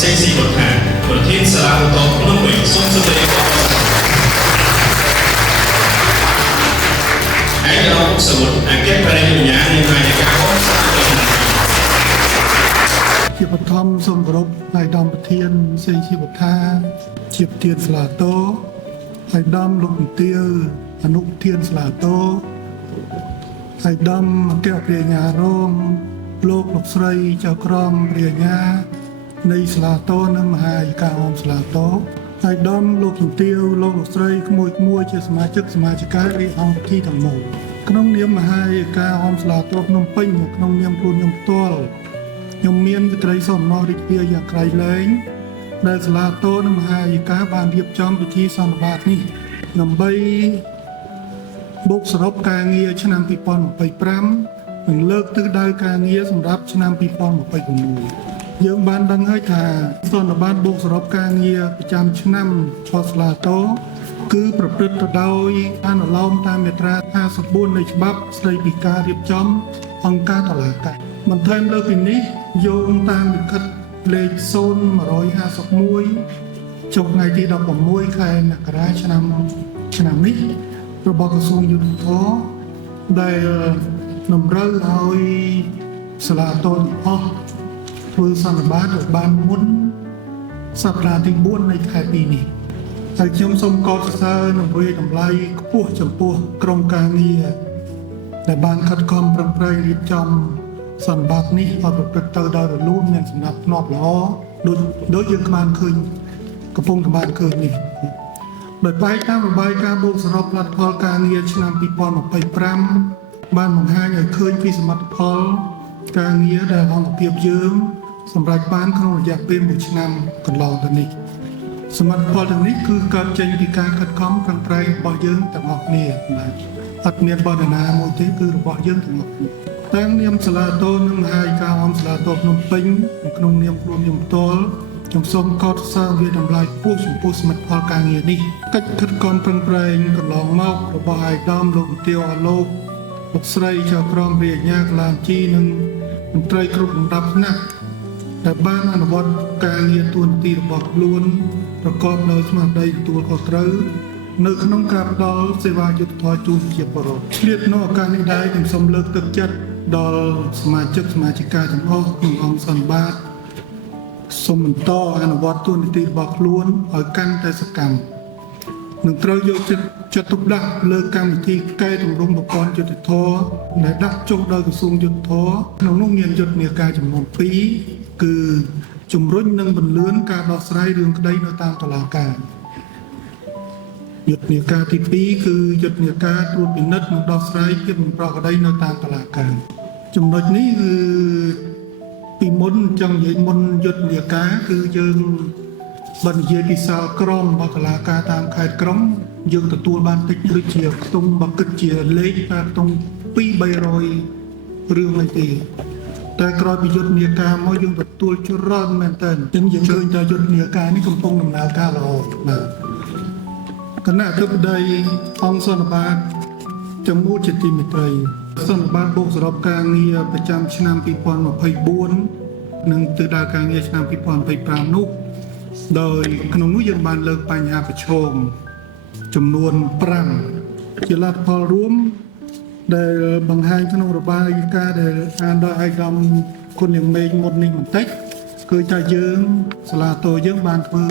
សេងស៊ីបុត្រាប្រធានសាលាឧត្តរភ្នំពេញសូមសម្ដែងឯកឧត្តមសវុតអគ្គបរិញ្ញានៃអាយកាអមសាស្ត្រជាបឋមសូមគោរពឯកឧត្តមប្រធានសេងស៊ីបុត្រាជាប្រធានសាលាតោឯកឧត្តមលោកមន្ត្រីអនុប្រធានសាលាតោឯកឧត្តមអគ្គបរិញ្ញារងលោកស្រីចៅក្រមបរិញ្ញានៃសាលាតោនិងមហាយាកាអមសាលាតោឯកឧត្តមលោកជំទាវលោកស្រីក្មួយជាសមាជិកសមាជិការាជអង្គពិធីទាំងមូលក្នុងនាមមហាយាកាអមសាលាតោភ្នំពេញក្នុងនាមខ្លួនខ្ញុំផ្ទាល់ខ្ញុំមានសេចក្តីសំណររីករាយយ៉ាងក្រៃលែងដែលសាលាតោនិងមហាយាកាបានរៀបចំពិធីសន្និបាតនេះដើម្បីបូកសរុបការងារឆ្នាំ2025និងលើកទិសដៅការងារសម្រាប់ឆ្នាំ2026យើងបានដឹងហើយថាសន្និបាតបូកសរុបការងារប្រចាំឆ្នាំរបស់សាលាតោគឺប្រព្រឹត្តទៅដោយអនុលោមតាមមាត្រា54នៃច្បាប់ស្តីពីការរៀបចំអង្គការតុលាការបន្ថែមលើពីនេះយោងតាមលិខិតលេខ0151ចុះថ្ងៃទី16ខែមករាឆ្នាំនេះរបស់ក្រសួងយុទ្ធភ័ពដែលតម្រូវឲ្យសាលាតូនអស់ធ្វើសន្និបាតឲ្យបានមុនសប្តាហ៍ទី4នៃខែ2នេះហើយខ្ញុំសូមកោតសរសើរនិងវាយតម្លៃខ្ពស់ចំពោះក្រុមការងារដែលបានខិតខំប្រឹងប្រែងរៀបចំសន្និបាតនេះឲ្យប្រព្រឹត្តទៅដោយរលូនមានសម្ដាប់ធ្នាប់ល្អដូចយើងបានឃើញកំពុងតែបានឃើញនេះដោយផ្អែកតាមរបាយការណ៍បូកសរុបលទ្ធផលការងារឆ្នាំ2025បានបង្ហាញឲ្យឃើញពីសមិទ្ធផលការងារដែលអង្គភាពយើងសម្រាប់បានក្នុងរយៈពេល1ឆ្នាំកន្លងទៅនេះសមិទ្ធផលទាំងនេះគឺកើតចេញពីការខិតខំប្រឹងប្រែងរបស់យើងទាំងអស់គ្នាបាទអត់មានបដិណាមួយទេគឺរបស់យើងទាំងអស់គ្នាតាមនាមសាលាតូនិងមហាយាកាអមសាលាតូភ្នំពេញក្នុងនាមខ្លួនខ្ញុំផ្ទាល់ខ្ញុំសូមកោតសរសើរវាតម្លៃខ្ពស់ចំពោះសមិទ្ធផលការងារនេះកិច្ចខិតខំប្រឹងប្រែងកន្លងមករបស់ឯកឧត្តមលោកមន្ត្រីអលោកស្រីចៅក្រមរាជអាជ្ញាកលាជីនិងមន្ត្រីគ្រប់លំដាប់ថ្នាក់ដែលបានអនុវត្តការងារទួនាទីរបស់ខ្លួនប្រកបដោយស្មារតីទទួលខុសត្រូវនៅក្នុងការផ្តល់សេវាយុត្តិធម៌ជូនប្រជាពលរដ្ឋឆ្លៀតនៅឱកាសនេះដែរខ្ញុំសូមលើកទឹកចិត្តដល់សមាជិកសមាជិកាទាំងអស់ក្នុងអង្គសន្និបាតសូមបន្តអនុវត្តទួនាទីរបស់ខ្លួនឲ្យកាន់តែសកម្មនឹងត្រូវយកចិត្តទុកដាក់លើកម្មវិធីកែតម្រង់ប្រព័ន្ធយុត្តិធម៌ដែលដាក់ចុះដោយក្រសួងយុត្តិធម៌ក្នុងនោះមានយុទ្ធនាការចំនួន2គឺជំរុញនិងបន្លឿនការដោះស្រាយរឿងក្តីនៅតាមតុលាការយុទ្ធនាការទី2គឺយុទ្ធនាការត្រួតពិនិត្យនិងដោះស្រាយភាពមិនប្រក្រតីនៅតាមតុលាការចំណុចនេះគឺពីមុនចង់និយាយមុនយុទ្ធនាការគឺយើងបើនិយាយពីសាលក្រមរបស់តុលាការតាមខេត្តក្រុងយើងទទួលបានតិចដូចជាខ្ទង់បើគិតជាលេខតែខ្ទង់2-300រឿងហ្នឹងទេតែក្រោយពីយុទ្ធនាការមកយើងទទួលច្រើនមែនតើយើងឃើញថាយុទ្ធនាការនេះកំពុងដំណើរការល្អបាទគណៈអធិបតីអង្គសន្និបាតចម្នួនជាទីមេត្រីសន្និបាតបូកសរុបការងារប្រចាំឆ្នាំ2024និងទិសដៅការងារឆ្នាំ2025នោះដោយក្នុងនោះយើងបានលើកបញ្ហាប្រឈមចំនួន5ជាលទ្ធផលរួមដែលបង្ហាញក្នុងរបាយការណ៍ដែលអានដោយឯកឧត្តមគុណលៀងមេឃមុននេះបន្តិចគឺថាយើងសាលាតូយើងបានធ្វើ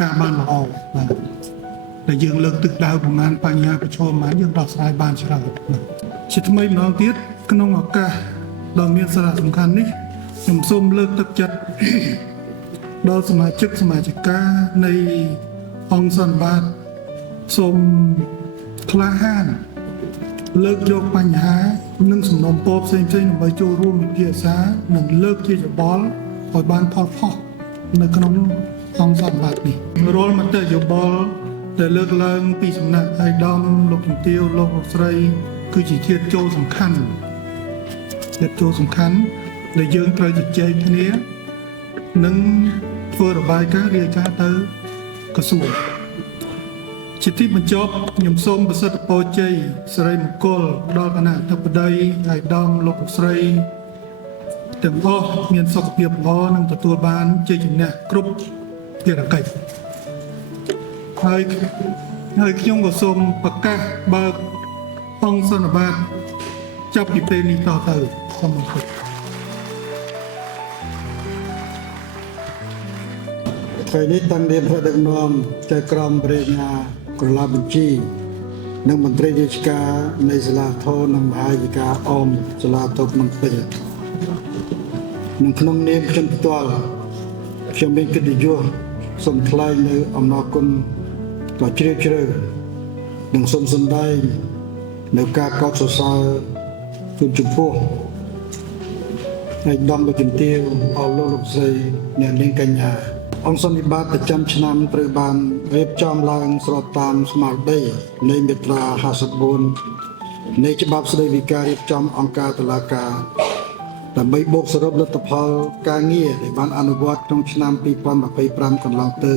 ការបានល្អបាទដែលយើងលើកទឹកដៅប្រមាណបញ្ហាប្រឈមហ្នឹងយើងដោះស្រាយបានច្រើនជាថ្មីម្ដងទៀតក្នុងឱកាសដ៏មានសារៈសំខាន់នេះខ្ញុំសូមលើកទឹកចិត្តដល់សមាជិកសមាជិកានៃអង្គសន្និបាតសូមក្លាហានលើកយកបញ្ហានិងសំណុំពរផ្សេងៗដើម្បីចូលរួមវិភាសានិងលើកជាយោបល់ឲ្យបានផលផុសនៅក្នុងអង្គសន្និបាតនេះរាល់មតិយោបល់ដែលលើកឡើងពីសំណាក់ឯកឧត្តមលោកជំទាវលោកស្រីគឺជាធាតុចូលសំខាន់ដែលយើងត្រូវជជែកគ្នានិងធ្វើរបាយការណ៍រាយការណ៍ទៅក្រសួងជាទីបញ្ចប់ខ្ញុំសូមប្រសិទ្ធពរជ័យសិរីមង្គលដល់គណៈអធិបតីឯកឧត្តមលោកស្រីច ទាំងអស់មានសុខភាពល្អនិងទទួលបានជ័យជំនះគ្រប់ភារកិច្ចហើយខ្ញុំក៏សូមប្រកាសបើកអង្គសន្និបាតចាប់ពីពេលនេះតទៅសូមអរគុណ ថ្ងៃនេះតាំងនាមព្រះដឹកនាំចៅក្រមព្រះញ្ញាក្រឡាបញ្ជីនិងមន្ត្រីរាជការនៃសាលាធរនិងមហាវិទ្យាអមសាលាធរភ្នំពេញនិងក្នុងនាមខ្ញុំផ្ទាល់ខ្ញុំមានកិត្តិយសសូមថ្លែងនៅអំណរគុណដ៏ជ្រាលជ្រៅនិងសូមសម្ដែងនៅការកោតសរសើរជូនចំពោះឯកឧត្តមលោកជំទាវអរលោកស្រីអ្នកនាងកញ្ញា អង្គសន្និបាតប្រចាំឆ្នាំត្រូវបានរៀបចំឡើងស្របតាមស្មារតីនៃមាត្រា54នៃច្បាប់ស្តីពីការរៀបចំអង្គការតុលាការដើម្បីបូកសរុបលទ្ធផលការងារដែលបានអនុវត្តក្នុងឆ្នាំ2025កន្លងទៅ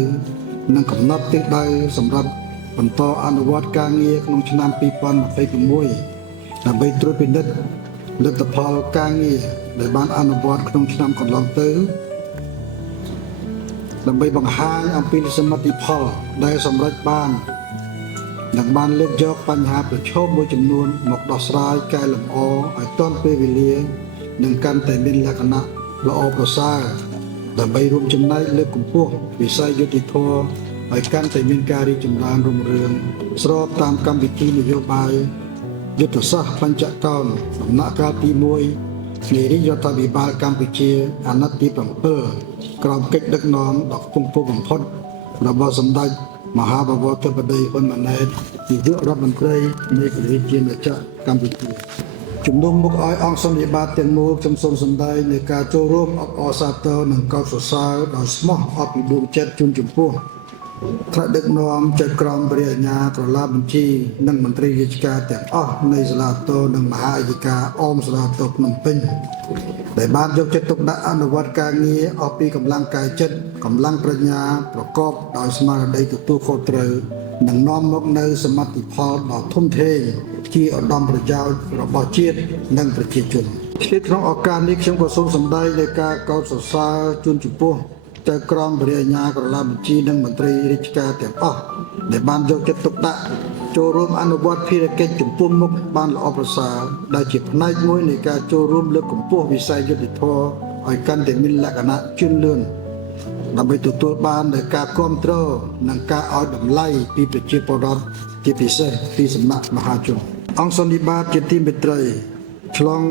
និងកំណត់ទិសដៅសម្រាប់បន្តអនុវត្តការងារក្នុងឆ្នាំ2026ដើម្បីត្រួតពិនិត្យលទ្ធផលការងារដែលបានអនុវត្តក្នុងឆ្នាំកន្លងទៅ ដើម្បីបង្ហាញអំពីសមិទ្ធផលដែលសម្រេចបាននិងបានលើកយកបញ្ហាប្រឈមមួយចំនួនមកដោះស្រាយកែលម្អឲ្យទាន់ពេលវេលានិងកាន់តែមានលក្ខណៈល្អប្រសើរដើម្បីរួមចំណែកលើកកម្ពស់វិស័យយុតិធម៌ឲ្យកាន់តែមានការរីកចម្រើនរុងរឿងស្របតាមកម្មវិធីនយោបាយយុទ្ធសាស្ត្របញ្ចកោណដំណាក់កាលទី1 នៃរាជរដ្ឋាភិបាលកម្ពុជាអាណត្តិទី7ក្រោមកិច្ចដឹកនាំដ៏ខ្ពង់ខ្ពស់បំផុតរបស់សម្ដេចមហាបវរធិបតីហ៊ុនម៉ាណែតនាយករដ្ឋមន្ត្រីនៃប្រទេសជាម្ចាស់កម្ពុជាជំនុំមុខឲ្យអង្គសន្និបាតទាំងមូលខ្ញុំសូមសម្ដែងនៃការចូលរួមអបអរសាទរនិងកោតសរសើរដោយស្មោះអត់ពីដួងចិត្តជូនចំពោះថ្នាក់ដឹកនាំចៅក្រមព្រះអាជ្ញាក្រឡាបញ្ជីនិងមន្ត្រីរាជការទាំងអស់នៃសាលាតរនិងមហាវិទ្យាការអមសាលាតរភ្នំពេញ ដែលបានយកចិត្តទុកដាក់អនុវត្តការងារអស់ពីកម្លាំងកាយចិត្តកម្លាំងប្រាជ្ញាប្រកបដោយស្មារតីទទួលខុសត្រូវនិងនាំមកនូវសមិទ្ធផលដ៏ធំធេងជាឧត្តមប្រយោជន៍របស់ជាតិនិងប្រជាជនក្នុងឱកាសនេះខ្ញុំក៏សូមសម្ដែងនៃការកោតសរសើរជូនចំពោះចៅក្រមព្រះអាជ្ញាក្រឡាបញ្ជីនិងមន្ត្រីរាជការទាំងអស់ដែលបានយកចិត្តទុកដាក់ ចូលរួមអនុវត្តភារកិច្ចចំពោះមុខបានល្អប្រសើរដែលជាផ្នែកមួយនៃការចូលរួមលើកកម្ពស់វិស័យយុតិធម៌ឲ្យកាន់តែមានលក្ខណៈជឿនលឿនដើម្បីទទួលបាននូវការគ្រប់គ្រងនិងការឲ្យតម្លៃពីប្រជាពលរដ្ឋជាពិសេសពីសំណាក់មហាជនអង្គសន្និបាតជាទីមេត្រីឆ្លង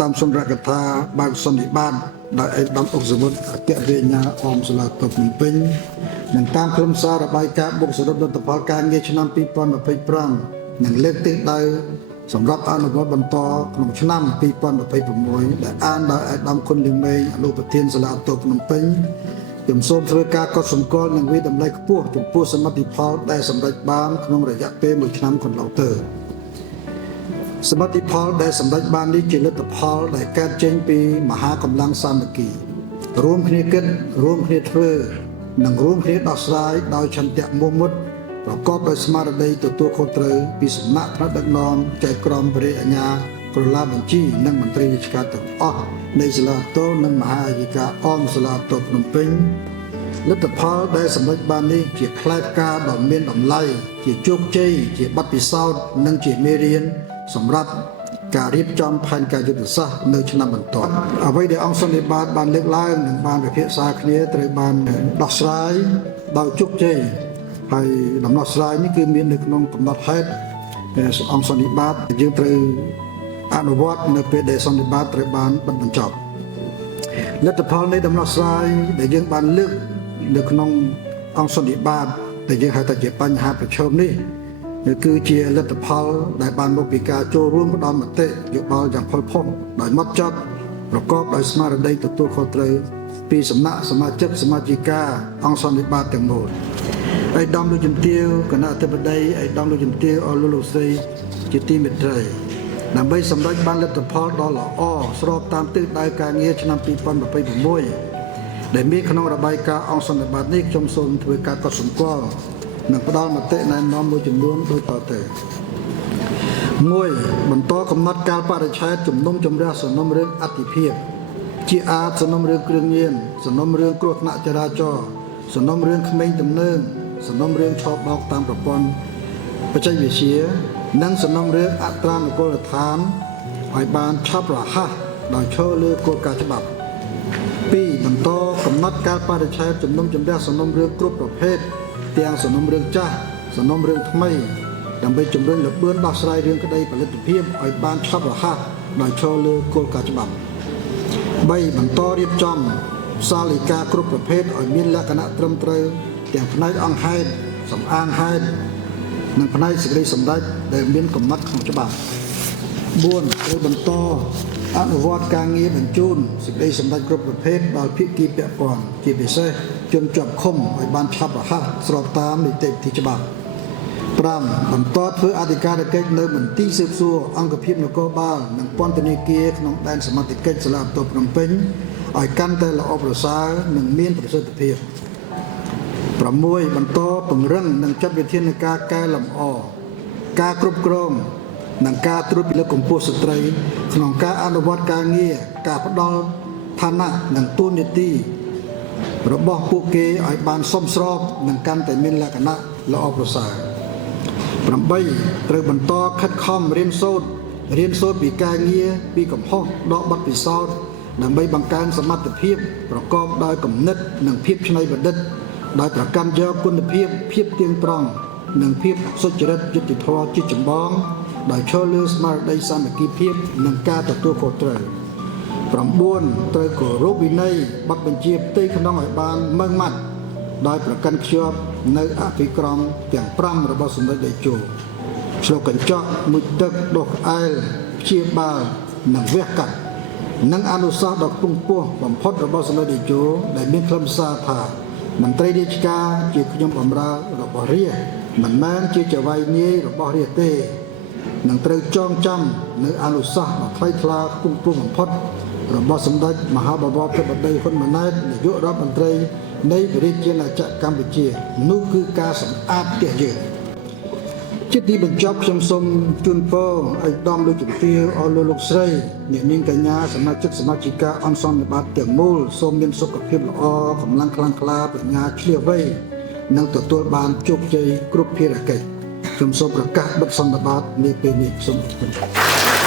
តាមសម្រាប់កថាបើកសន្និបាតដោយឯកឧត្តមអុកសវុតអគ្គរដ្ឋាភិបាលអមសាលាតុភ្នំពេញ និងតាមខ្លឹមសាររបាយការណ៍បុកសរុបលទ្ធផលការងារឆ្នាំ2025និងលើកទិសដៅសម្រាប់អនុវត្តបន្តក្នុងឆ្នាំ2026ដែលអានដោយឯកឧត្តមគុណលីមេងអនុប្រធានសាលាឧទ្ធរភ្នំពេញខ្ញុំសូមធ្វើការកត់សម្គាល់និងវិតម្លៃខ្ពស់ចំពោះសមិទ្ធផលដែលសម្រេចបានក្នុងរយៈពេល1ឆ្នាំកន្លងទៅសមិទ្ធផលដែលសម្រេចបាននេះជាលទ្ធផលដែលកើតចេញពីមហាកម្លាំងសាមគ្គីរួមគ្នាគិតរួមគ្នាធ្វើ និងរួមគ្នាដោះស្រាយដោយឆន្ទៈមោះមុតប្រកបដោយស្មារតីទទួលខុសត្រូវពីសំណាក់ថ្នាក់ដឹកនាំចៅក្រមព្រះអាជ្ញាក្រឡាបញ្ជីនិងមន្ត្រីរាជការទាំងអស់នៃសាលាតរនិងមហាវិទ្យាការអមសាលាតរភ្នំពេញលទ្ធផលដែលសម្រេចបាននេះជាផ្លែផ្កាដ៏មានតម្លៃជាជោគជ័យជាបទពិសោធន៍និងជាមេរៀនសម្រាប់ ការរៀបចំផែនការយុទ្ធសាស្ត្រនៅឆ្នាំបន្ទាប់អ្វីដែលអង្គសន្និបាតបានលើកឡើងនិងបានពិភាក្សាគ្នាត្រូវបានដោះស្រាយដោយជោគជ័យហើយដំណោះស្រាយនេះគឺមាននៅក្នុងកំណត់ហេតុអង្គសន្និបាតយើងត្រូវអនុវត្តនៅពេលដែលសន្និបាតត្រូវបានបញ្ចប់លទ្ធផលនៃដំណោះស្រាយដែលយើងបានលើកនៅក្នុងអង្គសន្និបាតដែលយើងហៅថាជាបញ្ហាប្រឈមនេះ គឺជាលទ្ធផលដែលបានមកពីការចូលរួមផ្ដំមតិយោបល់យ៉ាងផុសផុសដោយម៉ត់ចត់ប្រកបដោយស្មារតីទទួលខុសត្រូវពីសំណាក់សមាជិកសមាជិកាអង្គសន្និបាតទាំងមូលឯកឧត្តមលោកជំទាវគណៈអធិបតីឯកឧត្តមលោកជំទាវអរលោកស្រីជាទីមេត្រីដើម្បីសម្រេចបានលទ្ធផលដ៏ល្អស្របតាមទិសដៅការងារឆ្នាំ2026ដែលមានក្នុងរបាយការណ៍អង្គសន្និបាតនេះខ្ញុំសូមធ្វើការកត់សម្គាល់ និងផ្ដល់មតិណែនាំមួយចំនួនដូចតទៅ 1. បន្តកំណត់កាលបរិច្ឆេទជំនុំជម្រះសំណុំរឿងអតិភិប ជាអាចសំណុំរឿងគ្រឿងញៀនសំណុំរឿងគ្រោះថ្នាក់ចរាចរណ៍សំណុំរឿងក្មេងទំនើងសំណុំរឿងឆោបបោកតាមប្រព័ន្ធបច្ចេកវិទ្យានិងសំណុំរឿងអត្រានុកូលដ្ឋានឲ្យបានឆាប់រហ័សដោយឈរលើគោលការណ៍ច្បាប់ 2. បន្តកំណត់កាលបរិច្ឆេទជំនុំជម្រះសំណុំរឿងគ្រប់ប្រភេទទាំងសំណុំរឿងចាស់សំណុំរឿងថ្មីដើម្បីជំរុញល្បឿនដោះស្រាយរឿងក្តីផលិតភាពឲ្យបានឆាប់រហ័សដោយឈរលើគោលការណ៍ច្បាប់ 3. បន្តរៀបចំសាលដីកាគ្រប់ប្រភេទឲ្យមានលក្ខណៈត្រឹមត្រូវទាំងផ្នែកអង្គហេតុសំអាងហេតុនិងផ្នែកសេចក្តីសម្រេចដែលមានកំណត់ក្នុងច្បាប់ 4. ត្រូវបន្តអនុវត្តការងារបញ្ជូនសេចក្តីសម្រេចគ្រប់ប្រភេទដល់ភាគីពាក់ព័ន្ធជាពិសេសជនជាប់ឃុំឲ្យបានឆាប់រហ័សស្របតាមនីតិវិធីច្បាប់ 5. បន្តធ្វើអធិការកិច្ចនៅមន្ទីរស៊ើបសួរអង្គភាពនគរបាលនិងពន្ធនាគារក្នុងដែនសមត្ថកិច្ចសាលាបន្ទាប់ភ្នំពេញឲ្យកាន់តែល្អប្រសើរនិងមានប្រសិទ្ធភាព 6. បន្តពង្រឹងនិងចាត់វិធានការកែលម្អការគ្រប់គ្រងនិងការត្រួតពិនិត្យកម្ពុជាស្ត្រីក្នុងការអនុវត្តការងារការផ្ដល់ឋានៈនិងទួនាទីរបស់ពួកគេឲ្យបានសមស្របនិងកាន់តែមានលក្ខណៈល្អប្រសើរ 8. ត្រូវបន្តខិតខំរៀនសូត្រពីការងារពីកំហុសដកបទពិសោធន៍ដើម្បីបង្កើនសមត្ថភាពប្រកបដោយគំនិតនិងភាពច្នៃប្រឌិតដោយប្រកាន់យកគុណភាពភាពទៀងត្រង់និងភាពសុចរិតយុត្តិធម៌ជាចម្បងដោយឈរលើស្មារតីសាមគ្គីភាពនិងការទទួលខុសត្រូវ 9. ត្រូវគោរពវិន័យបទបញ្ជាផ្ទៃក្នុងឲ្យបានម៉ឺងម៉ាត់ដោយប្រកាន់ខ្ជាប់នៅអភិក្រមទាំង5របស់សម្ដេចតេជោឆ្លុះកញ្ចក់មុជទឹកដុសក្អែលព្យាបាលនិងវះកាត់និងអនុសាសន៍ដ៏ខ្ពង់ខ្ពស់បំផុតរបស់សម្ដេចតេជោដែលមានខ្លឹមសារថាមន្ត្រីរាជការជាខ្ញុំបម្រើរបស់រាជមិនមែនជាចៅហ្វាយនាយរបស់រាជទេនឹងត្រូវចងចាំនៅអនុសាសន៍ដ៏ថ្លៃថ្លាខ្ពង់ខ្ពស់បំផុតរបស់សម្ដេចមហាបវរធិបតីហ៊ុនម៉ាណែតនាយករដ្ឋមន្ត្រីនៃព្រះរាជាណាចក្រកម្ពុជានោះគឺការសម្អាតផ្ទះយើងជាទីបញ្ចប់ខ្ញុំសូមជូនពរឲ្យដំលោកជំទាវអស់លោកស្រីអ្នកនាងកញ្ញាសមាជិកសមាជិកាអង្គសន្និបាតទាំងមូលសូមមានសុខភាពល្អកម្លាំងខ្លាំងក្លាបញ្ញាឆ្លៀសវៃនិងទទួលបានជោគជ័យគ្រប់ភារកិច្ចខ្ញុំសូមប្រកាសបិទសន្និបាតនាពេលនេះសូមអរគុណ